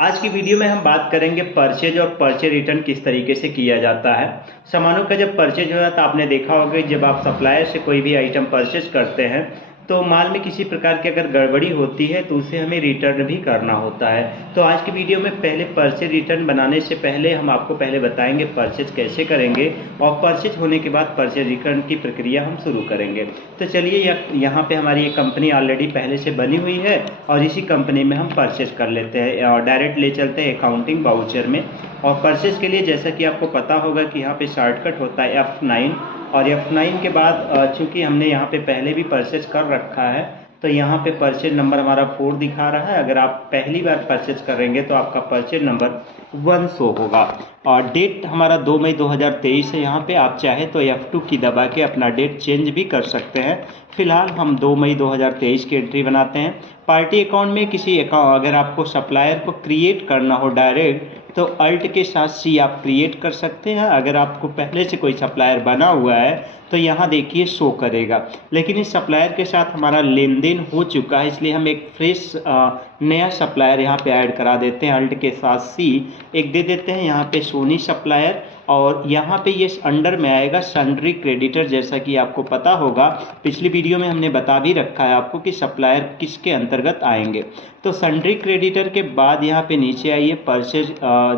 आज की वीडियो में हम बात करेंगे परचेज और परचेज रिटर्न किस तरीके से किया जाता है। सामानों का जब परचेज हो जाता है, आपने देखा होगा जब आप सप्लायर से कोई भी आइटम परचेज करते हैं तो माल में किसी प्रकार की अगर गड़बड़ी होती है तो उसे हमें रिटर्न भी करना होता है। तो आज की वीडियो में पहले परचेज रिटर्न बनाने से पहले हम आपको पहले बताएंगे परचेज कैसे करेंगे और परचेज होने के बाद परचेज रिटर्न की प्रक्रिया हम शुरू करेंगे। तो चलिए यहाँ पे हमारी ये कंपनी ऑलरेडी पहले से बनी हुई है और इसी कंपनी में हम परचेज कर लेते हैं और डायरेक्ट ले चलते हैं अकाउंटिंग वाउचर में। और परचेज के लिए जैसा कि आपको पता होगा कि यहाँ पे शॉर्टकट होता है F9 और F9 के बाद चूंकि हमने यहाँ पे पहले भी परचेज कर रखा है तो यहाँ पे परचेज नंबर हमारा 4 दिखा रहा है। अगर आप पहली बार परचेज करेंगे तो आपका परचेज नंबर 1 शो होगा और डेट हमारा 2 मई 2023 है। यहाँ पे आप चाहे तो F2 की दबा के अपना डेट चेंज भी कर सकते हैं। फिलहाल हम 2 मई 2023 की एंट्री बनाते हैं। पार्टी अकाउंट में किसी अकाउंट अगर आपको सप्लायर को क्रिएट करना हो डायरेक्ट तो अल्ट के साथ C आप क्रिएट कर सकते हैं। अगर आपको पहले से कोई सप्लायर बना हुआ है तो यहाँ देखिए शो करेगा, लेकिन इस सप्लायर के साथ हमारा लेन देन हो चुका है इसलिए हम एक फ्रेश नया सप्लायर यहाँ पे ऐड करा देते हैं। अल्ट के साथ C एक दे देते हैं यहाँ पे सोनी सप्लायर और यहाँ पे ये अंडर में आएगा सन्ड्री क्रेडिटर। जैसा कि आपको पता होगा पिछली वीडियो में हमने बता भी रखा है आपको कि सप्लायर किसके अंतर्गत आएंगे। तो सन्ड्री क्रेडिटर के बाद यहाँ पे नीचे आइए परचेज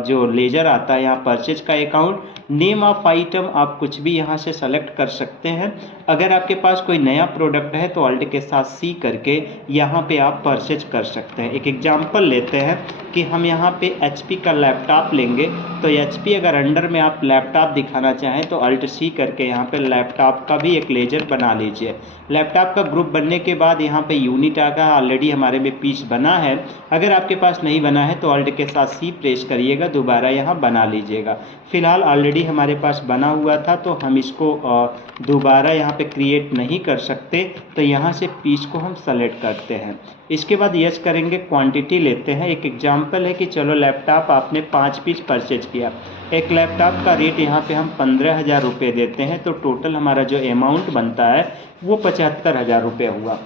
जो लेजर आता है यहाँ परचेज का अकाउंट नेम ऑफ आइटम आप कुछ भी यहाँ से सेलेक्ट कर सकते हैं। अगर आपके पास कोई नया प्रोडक्ट है तो अल्ट के साथ C करके यहाँ पे आप परचेज कर सकते हैं। एक एग्जांपल लेते हैं कि हम यहाँ पे HP का लैपटॉप लेंगे तो HP अगर अंडर में आप लैपटॉप दिखाना चाहें तो अल्ट C करके यहाँ पे लैपटॉप का भी एक लेजर बना लीजिए। लैपटॉप का ग्रुप बनने के बाद यहाँ पे यूनिट आगा ऑलरेडी हमारे में पीस बना है। अगर आपके पास नहीं बना है तो अल्ट के साथ C प्रेस करिएगा, दोबारा यहाँ बना लीजिएगा। फिलहाल ऑलरेडी हमारे पास बना हुआ था तो हम इसको दोबारा यहाँ पे क्रिएट नहीं कर सकते, तो यहाँ से पीस को हम सेलेक्ट करते हैं। इसके बाद यस करेंगे, क्वांटिटी लेते हैं। एक एग्जांपल है कि चलो लैपटॉप आपने 5 पीस परचेज किया, एक लैपटॉप का रेट यहाँ पे हम 15,000 रुपये देते हैं तो टोटल हमारा जो अमाउंट बनता है वो 75,000 रुपये हुआ।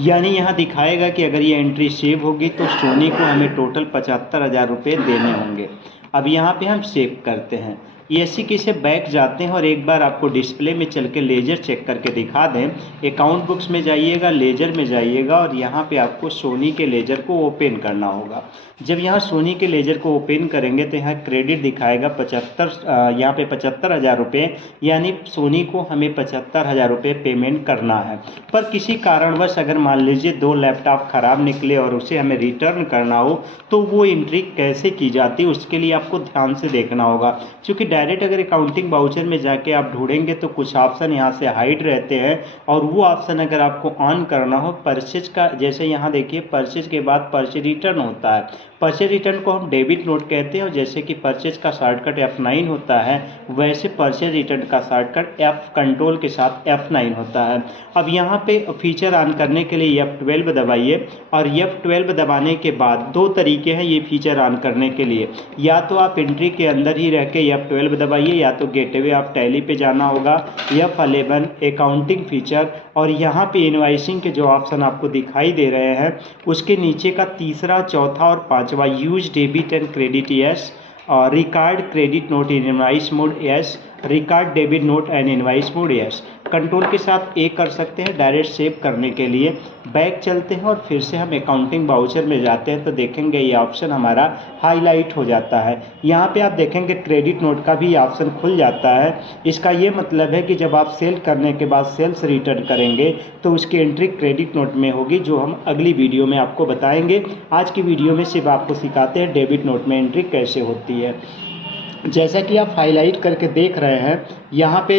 यानी यहाँ दिखाएगा कि अगर ये एंट्री सेव होगी तो सोनी को हमें टोटल 75,000 रुपये देने होंगे। अब यहाँ पे हम सेव करते हैं। ऐसी की से बैक जाते हैं और एक बार आपको डिस्प्ले में चल के लेजर चेक करके दिखा दें। अकाउंट बुक्स में जाइएगा, लेजर में जाइएगा और यहाँ पे आपको सोनी के लेजर को ओपन करना होगा। जब यहाँ सोनी के लेजर को ओपन करेंगे तो यहाँ क्रेडिट दिखाएगा 75, यहाँ पे 75,000 रुपये, यानी सोनी को हमें 75,000 रुपये पेमेंट करना है। पर किसी कारणवश अगर मान लीजिए 2 लैपटॉप ख़राब निकले और उसे हमें रिटर्न करना हो तो वो एंट्री कैसे की जाती है उसके लिए आपको ध्यान से देखना होगा। क्योंकि डायरेक्ट अगर अकाउंटिंग वाउचर में जाके आप ढूंढेंगे तो कुछ ऑप्शन यहाँ से हाइड रहते हैं और वो ऑप्शन अगर आपको ऑन करना हो परचेज का, जैसे यहाँ देखिए परचेज के बाद परचेज रिटर्न होता है। परचेज रिटर्न को हम डेबिट नोट कहते हैं और जैसे कि परचेज का शॉर्टकट F9 होता है वैसे परचेज रिटर्न का शॉर्टकट F कंट्रोल के साथ F9 होता है। अब यहाँ पे फीचर ऑन करने के लिए F12 दबाइए और F12 दबाने के बाद 2 तरीके हैं ये फीचर ऑन करने के लिए। या तो आप एंट्री के अंदर ही रह के F12 दबाइए या तो गेटवे ऑफ टैली पे जाना होगा, F11 अकाउंटिंग फीचर और यहाँ पे इनवाइसिंग के जो ऑप्शन आपको दिखाई दे रहे हैं उसके नीचे का तीसरा, चौथा और पांचवा use debit and credit yes और record credit note in invoice mode yes, record debit note and invoice mode yes. Control के साथ ए कर सकते हैं डायरेक्ट सेव करने के लिए। बैक चलते हैं और फिर से हम अकाउंटिंग वाउचर में जाते हैं तो देखेंगे ये ऑप्शन हमारा हाईलाइट हो जाता है। यहाँ पे आप देखेंगे क्रेडिट नोट का भी ऑप्शन खुल जाता है। इसका ये मतलब है कि जब आप सेल करने के बाद सेल्स रिटर्न करेंगे तो उसकी एंट्री क्रेडिट नोट में होगी, जो हम अगली वीडियो में आपको बताएंगे। आज की वीडियो में सिर्फ आपको सिखाते हैं डेबिट नोट में एंट्री कैसे होती है। जैसा कि आप हाईलाइट करके देख रहे हैं यहाँ पे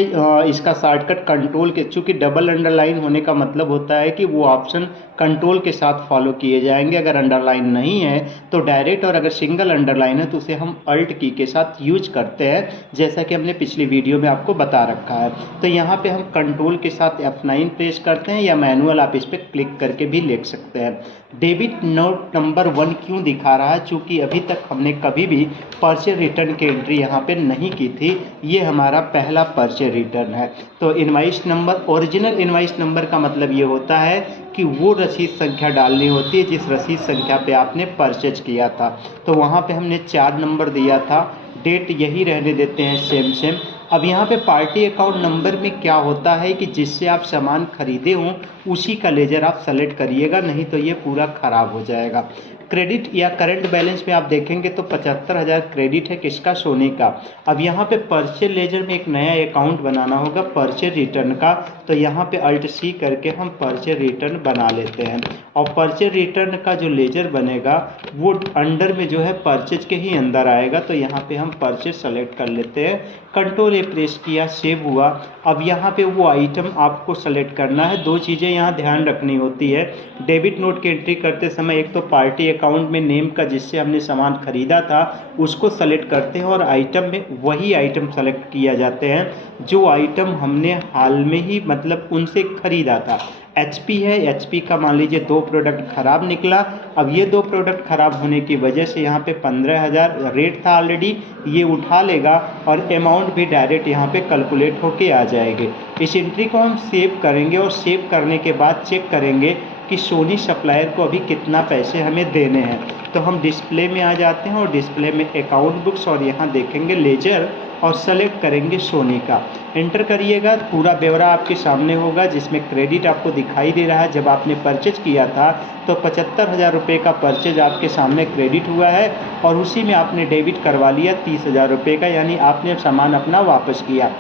इसका शॉर्टकट कंट्रोल के, चूँकि डबल अंडरलाइन होने का मतलब होता है कि वो ऑप्शन कंट्रोल के साथ फॉलो किए जाएंगे। अगर अंडरलाइन नहीं है तो डायरेक्ट, और अगर सिंगल अंडरलाइन है तो उसे हम अल्ट की के साथ यूज करते हैं जैसा कि हमने पिछली वीडियो में आपको बता रखा है। तो यहाँ पे हम कंट्रोल के साथ F9 प्रेस करते हैं या मैनुअल आप इस पर क्लिक करके भी लिख सकते हैं। डेबिट नोट नंबर 1 क्यों दिखा रहा है? चूँकि अभी तक हमने कभी भी परचेज रिटर्न की एंट्री यहाँ पे नहीं की थी, ये हमारा पहला परचेज रिटर्न है। तो invoice number, original invoice number का मतलब ये होता है कि वो रसीद संख्या डालनी होती है जिस रसीद संख्या पे आपने परचेज किया था। तो वहाँ पे हमने 4 नंबर दिया था, डेट यही रहने देते हैं सेम। अब यहाँ पे पार्टी अकाउंट नंबर में क्या होता है कि जिससे आप सामान खरीदे हों उसी का लेजर आप सेलेक्ट करिएगा, नहीं तो ये पूरा ख़राब हो जाएगा। क्रेडिट या करंट बैलेंस में आप देखेंगे तो 75,000 क्रेडिट है, किसका? सोनी का। अब यहाँ पे परचेज लेजर में एक नया अकाउंट बनाना होगा परचेज रिटर्न का, तो यहाँ पे अल्ट सी करके हम परचेज रिटर्न बना लेते हैं और परचेज रिटर्न का जो लेजर बनेगा वो अंडर में जो है परचेज के ही अंदर आएगा। तो यहाँ पे हम परचेज सेलेक्ट कर लेते हैं, कंट्रोल ए प्रेस किया, सेव हुआ। अब यहाँ पे वो आइटम आपको सेलेक्ट करना है। 2 चीज़ें यहाँ ध्यान रखनी होती है डेबिट नोट की एंट्री करते समय, एक तो पार्टी अकाउंट में नेम का जिससे हमने सामान खरीदा था उसको सेलेक्ट करते हैं और आइटम में वही आइटम सेलेक्ट किया जाते हैं जो आइटम हमने हाल में ही मतलब उनसे खरीदा था। HP है, HP का मान लीजिए 2 प्रोडक्ट ख़राब निकला। अब ये 2 प्रोडक्ट ख़राब होने की वजह से यहाँ पे 15,000 रेट था ऑलरेडी, ये उठा लेगा और अमाउंट भी डायरेक्ट यहाँ पे कैलकुलेट होके आ जाएगी। इस एंट्री को हम सेव करेंगे और सेव करने के बाद चेक करेंगे कि सोनी सप्लायर को अभी कितना पैसे हमें देने हैं। तो हम डिस्प्ले में आ जाते हैं और डिस्प्ले में अकाउंट बुक्स और यहाँ देखेंगे लेजर और सेलेक्ट करेंगे सोनी का। एंटर करिएगा, पूरा ब्यौरा आपके सामने होगा जिसमें क्रेडिट आपको दिखाई दे रहा है। जब आपने परचेज किया था तो 75,000 रुपये का परचेज आपके सामने क्रेडिट हुआ है और उसी में आपने डेबिट करवा लिया 30,000 रुपये का, यानी आपने सामान अपना वापस किया।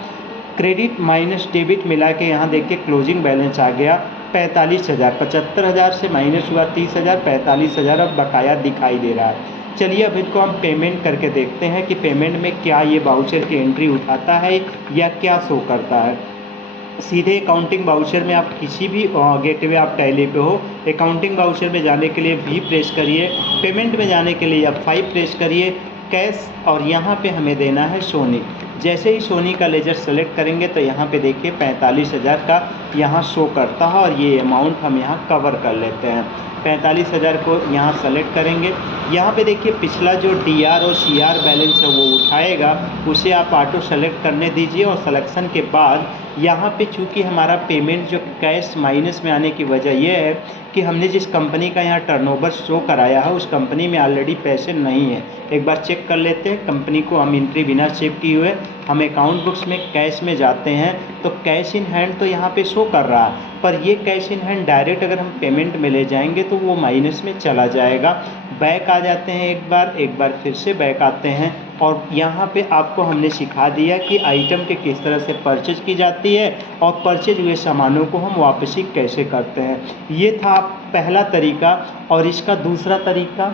क्रेडिट माइनस डेबिट मिला के यहाँ देखिए क्लोजिंग बैलेंस आ गया 45,000। 75,000 से माइनस हुआ 30,000, 45,000 अब बकाया दिखाई दे रहा है। चलिए अब इनको हम पेमेंट करके देखते हैं कि पेमेंट में क्या ये वाउचर की एंट्री उठाता है या क्या शो करता है। सीधे अकाउंटिंग वाउचर में आप किसी भी गेटवे आप टैली पे हो, अकाउंटिंग वाउचर में जाने के लिए V प्रेस करिए, पेमेंट में जाने के लिए F5 प्रेस करिए, कैश, और यहाँ पे हमें देना है सोनी। जैसे ही सोनी का लेजर सेलेक्ट करेंगे तो यहाँ पे देखिए 45,000 का यहाँ शो करता है और ये अमाउंट हम यहाँ कवर कर लेते हैं। 45,000 को यहाँ सेलेक्ट करेंगे। यहाँ पे देखिए पिछला जो DR और CR बैलेंस है वो उठाएगा, उसे आप ऑटो सेलेक्ट करने दीजिए और सिलेक्शन के बाद यहाँ पे चूँकि हमारा पेमेंट जो कैश माइनस में आने की वजह यह है कि हमने जिस कंपनी का यहाँ टर्नओवर शो कराया है उस कंपनी में ऑलरेडी पैसे नहीं है। एक बार चेक कर लेते हैं कंपनी को, हम एंट्री बिना चेक किए हुए हम अकाउंट बुक्स में कैश में जाते हैं तो कैश इन हैंड तो यहाँ पे शो कर रहा है, पर ये कैश इन हैंड डायरेक्ट अगर हम पेमेंट में ले जाएंगे तो वो माइनस में चला जाएगा। बैक आ जाते हैं, एक बार फिर से बैक आते हैं और यहाँ पे आपको हमने सिखा दिया कि आइटम के किस तरह से परचेज की जाती है और परचेज हुए सामानों को हम वापसी कैसे करते हैं। ये था पहला तरीका। और इसका दूसरा तरीका,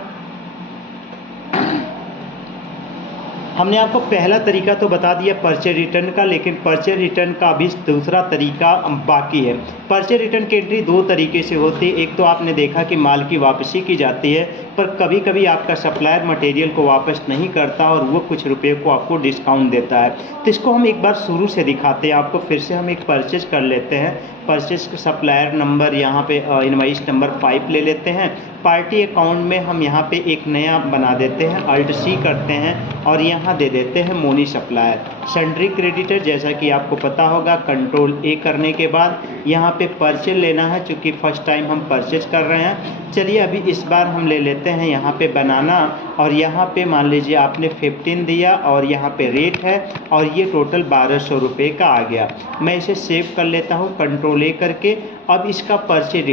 हमने आपको पहला तरीका तो बता दिया परचेज रिटर्न का, लेकिन परचेज रिटर्न का भी दूसरा तरीका बाकी है। परचेज रिटर्न की एंट्री 2 तरीके से होती है। एक तो आपने देखा कि माल की वापसी की जाती है, पर कभी कभी आपका सप्लायर मटेरियल को वापस नहीं करता और वो कुछ रुपये को आपको डिस्काउंट देता है। तो इसको हम एक बार शुरू से दिखाते हैं आपको। फिर से हम एक परचेज कर लेते हैं। परचेज सप्लायर नंबर यहाँ पे इनवॉइस नंबर 5 ले लेते हैं। पार्टी अकाउंट में हम यहाँ पे एक नया बना देते हैं, अल्ट C करते हैं और यहाँ दे देते हैं मोनी सप्लायर। सन्ड्री क्रेडिटर जैसा कि आपको पता होगा, कंट्रोल A करने के बाद यहाँ पे परचेज लेना है, चूँकि फर्स्ट टाइम हम परचेज कर रहे हैं। चलिए अभी इस बार हम ले लेते हैं यहाँ पे बनाना और यहाँ पे मान लीजिए आपने 15 दिया और यहाँ पे रेट है और ये टोटल 1200 रुपये का आ गया। मैं इसे सेव कर लेता हूँ कंट्रोल A करके। अब इसका परचेज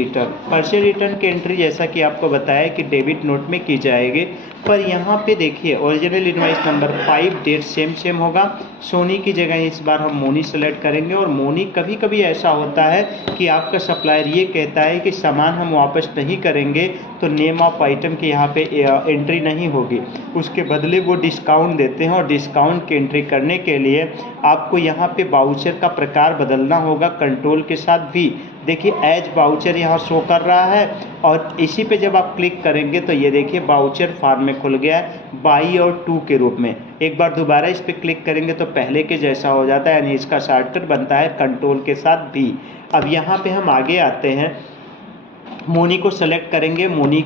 रिटर्न की एंट्री जैसा कि आपको बताया कि डेबिट नोट में की जाएगी, पर यहाँ पे देखिए original invoice number 5 date same होगा। सोनी की जगह इस बार हम मोनी सेलेक्ट करेंगे और मोनी कभी कभी ऐसा होता है कि आपका सप्लायर ये कहता है कि सामान हम वापस नहीं करेंगे तो नेम ऑफ आइटम की यहाँ पे एंट्री नहीं होगी, उसके बदले वो डिस्काउंट देते हैं और डिस्काउंट की एंट्री करने के लिए आपको यहाँ पे वाउचर का प्रकार बदलना होगा। कंट्रोल के साथ भी देखिए एज वाउचर यहाँ शो कर रहा है और इसी पे जब आप क्लिक करेंगे तो ये देखिए वाउचर फॉर्म में खुल गया है बाई और टू के रूप में। एक बार दोबारा इस पे क्लिक करेंगे तो पहले के जैसा हो जाता है, यानी इसका शॉर्टकट बनता है कंट्रोल के साथ भी। अब यहाँ पे हम आगे आते हैं, मोनी को सेलेक्ट करेंगे। मोनी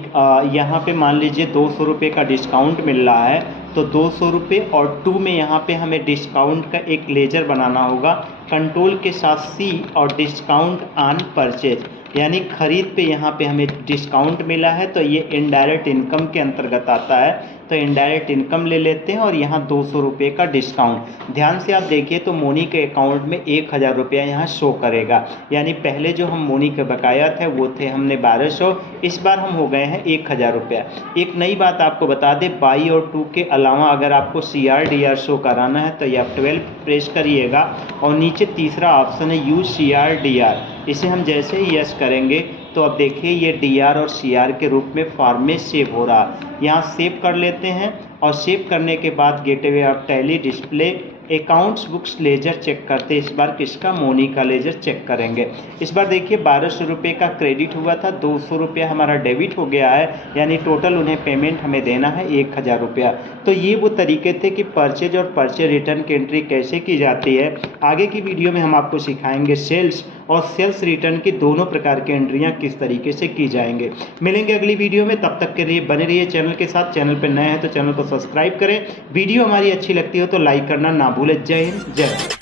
यहाँ पे मान लीजिए 200 रुपये का डिस्काउंट मिल रहा है तो 200 रुपये और 2 में यहाँ पे हमें डिस्काउंट का एक लेजर बनाना होगा। कंट्रोल के साथ C और डिस्काउंट ऑन परचेज। यानी खरीद पे यहाँ पे हमें डिस्काउंट मिला है, तो ये इनडायरेक्ट इनकम के अंतर्गत आता है। तो इनडायरेक्ट इनकम ले लेते हैं और यहाँ 200 रुपये का डिस्काउंट। ध्यान से आप देखिए तो मोनी के अकाउंट में 1000 रुपया यहाँ शो करेगा, यानी पहले जो हम मोनी के बकाया थे वो थे हमने 1200, इस बार हम हो गए हैं 1000 रुपया। एक नई बात आपको बता दें, बाई और 2 के अलावा अगर आपको CRDR शो कराना है तो ये आप 12 प्रेस करिएगा और नीचे तीसरा ऑप्शन है यूज CRDR, इसे हम जैसे ही यस करेंगे तो अब देखिए ये DR और CR के रूप में फॉर्म में सेव हो रहा। यहाँ सेव कर लेते हैं और सेव करने के बाद gateway of Tally display accounts books ledger check करते, इस बार किसका, मोनी का लेजर चेक करेंगे। इस बार देखिए 1200 रुपये का क्रेडिट हुआ था, 200 रुपया हमारा डेबिट हो गया है, यानी टोटल उन्हें पेमेंट हमें देना है 1000 रुपया। तो ये वो तरीके थे कि परचेज और परचेज रिटर्न की एंट्री कैसे की जाती है। आगे की वीडियो में हम आपको सिखाएंगे सेल्स और सेल्स रिटर्न की दोनों प्रकार की एंट्रियाँ किस तरीके से की जाएंगे। मिलेंगे अगली वीडियो में, तब तक के लिए बने रहिए चैनल के साथ। चैनल पर नए हैं तो चैनल को सब्सक्राइब करें, वीडियो हमारी अच्छी लगती हो तो लाइक करना ना भूलें। जय हिंद, जय भारत।